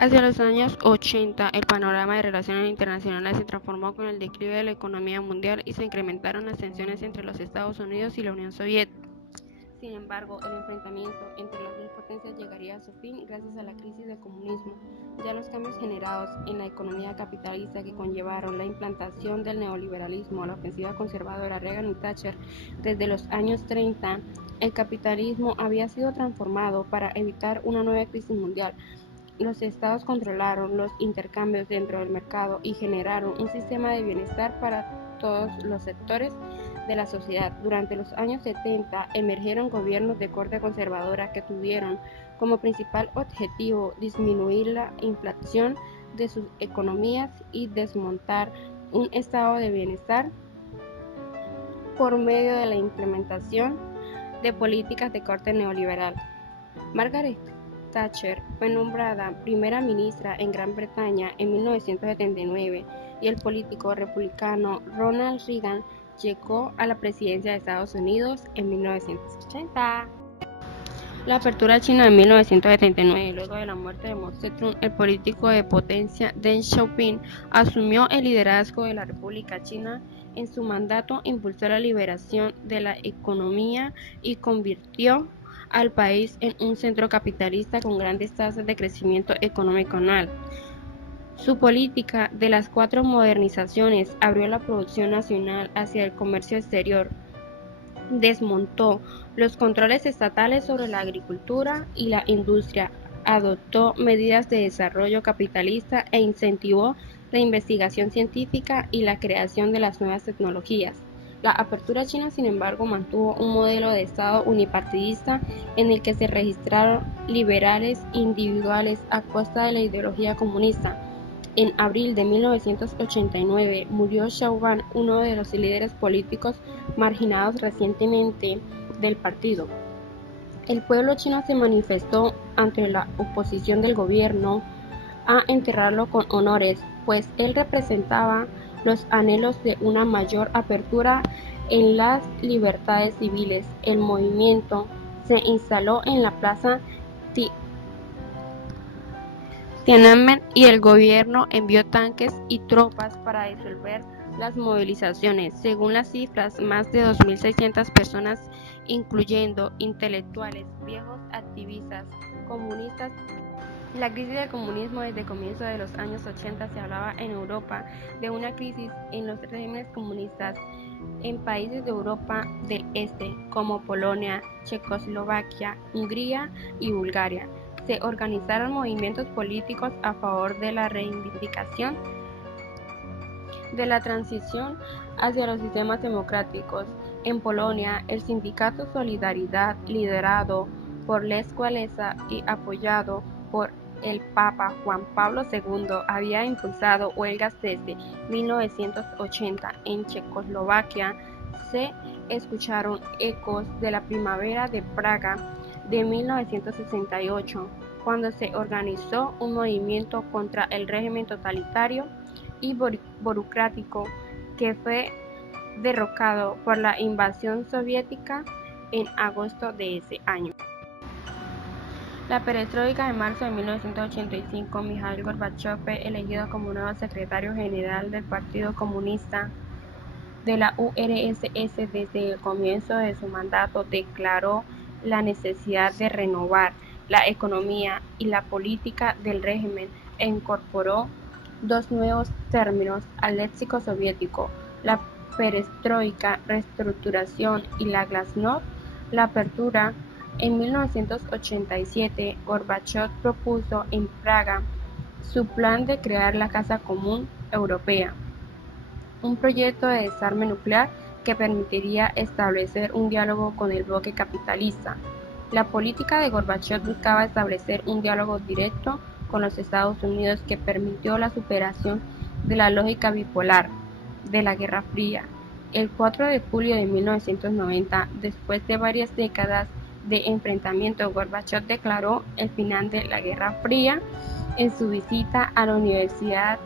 Hacia los años 80, el panorama de relaciones internacionales se transformó con el declive de la economía mundial y se incrementaron las tensiones entre los Estados Unidos y la Unión Soviética. Sin embargo, el enfrentamiento entre las dos potencias llegaría a su fin gracias a la crisis del comunismo. Ya los cambios generados en la economía capitalista que conllevaron la implantación del neoliberalismo, la ofensiva conservadora Reagan y Thatcher desde los años 30, el capitalismo había sido transformado para evitar una nueva crisis mundial. Los estados controlaron los intercambios dentro del mercado y generaron un sistema de bienestar para todos los sectores de la sociedad. Durante los años 70 emergieron gobiernos de corte conservadora que tuvieron como principal objetivo disminuir la inflación de sus economías y desmontar un estado de bienestar por medio de la implementación de políticas de corte neoliberal. Margaret Thatcher fue nombrada primera ministra en Gran Bretaña en 1979 y el político republicano Ronald Reagan llegó a la presidencia de Estados Unidos en 1980. La apertura china en 1979, luego de la muerte de Mao Zedong, el político de potencia Deng Xiaoping asumió el liderazgo de la República China. En su mandato impulsó la liberación de la economía y convirtió al país en un centro capitalista con grandes tasas de crecimiento económico anual. Su política de las 4 modernizaciones abrió la producción nacional hacia el comercio exterior, desmontó los controles estatales sobre la agricultura y la industria, adoptó medidas de desarrollo capitalista e incentivó la investigación científica y la creación de las nuevas tecnologías. La apertura china, sin embargo, mantuvo un modelo de Estado unipartidista en el que se registraron liberales individuales a costa de la ideología comunista. En abril de 1989 murió Xiaoban, uno de los líderes políticos marginados recientemente del partido. El pueblo chino se manifestó ante la oposición del gobierno a enterrarlo con honores, pues él representaba los anhelos de una mayor apertura en las libertades civiles. El movimiento se instaló en la plaza Tiananmen y el gobierno envió tanques y tropas para disolver las movilizaciones. Según las cifras, más de 2.600 personas, incluyendo intelectuales, viejos activistas, comunistas. La crisis del comunismo. Desde comienzos de los años 80 se hablaba en Europa de una crisis en los regímenes comunistas en países de Europa del Este, como Polonia, Checoslovaquia, Hungría y Bulgaria. Se organizaron movimientos políticos a favor de la reivindicación de la transición hacia los sistemas democráticos. En Polonia, el sindicato Solidaridad, liderado por Lech Wałęsa y apoyado por el Papa Juan Pablo II, había impulsado huelgas desde 1980. En Checoslovaquia se escucharon ecos de la primavera de Praga de 1968, cuando se organizó un movimiento contra el régimen totalitario y burocrático que fue derrocado por la invasión soviética en agosto de ese año. La perestroika. En marzo de 1985, Mikhail Gorbachev fue elegido como nuevo secretario general del Partido Comunista de la URSS. Desde el comienzo de su mandato declaró la necesidad de renovar la economía y la política del régimen e incorporó 2 nuevos términos al léxico soviético: la perestroika, reestructuración, y la glasnost, la apertura. En 1987, Gorbachev propuso en Praga su plan de crear la Casa Común Europea, un proyecto de desarme nuclear que permitiría establecer un diálogo con el bloque capitalista. La política de Gorbachev buscaba establecer un diálogo directo con los Estados Unidos que permitió la superación de la lógica bipolar de la Guerra Fría. El 4 de julio de 1990, después de varias décadas de enfrentamiento, Gorbachev declaró el final de la Guerra Fría en su visita a la Universidad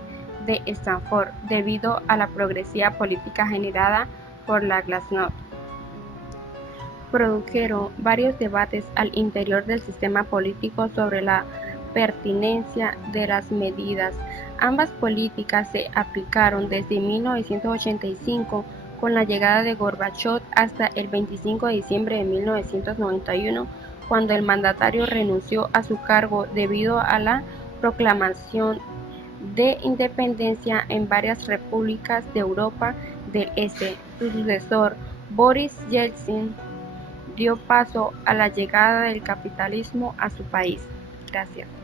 de Stanford, debido a la progresiva política generada por la glasnost. Produjeron varios debates al interior del sistema político sobre la pertinencia de las medidas. Ambas políticas se aplicaron desde 1985 con la llegada de Gorbachov hasta el 25 de diciembre de 1991, cuando el mandatario renunció a su cargo debido a la proclamación de independencia en varias repúblicas de Europa del Este. Su sucesor, Boris Yeltsin, dio paso a la llegada del capitalismo a su país. Gracias.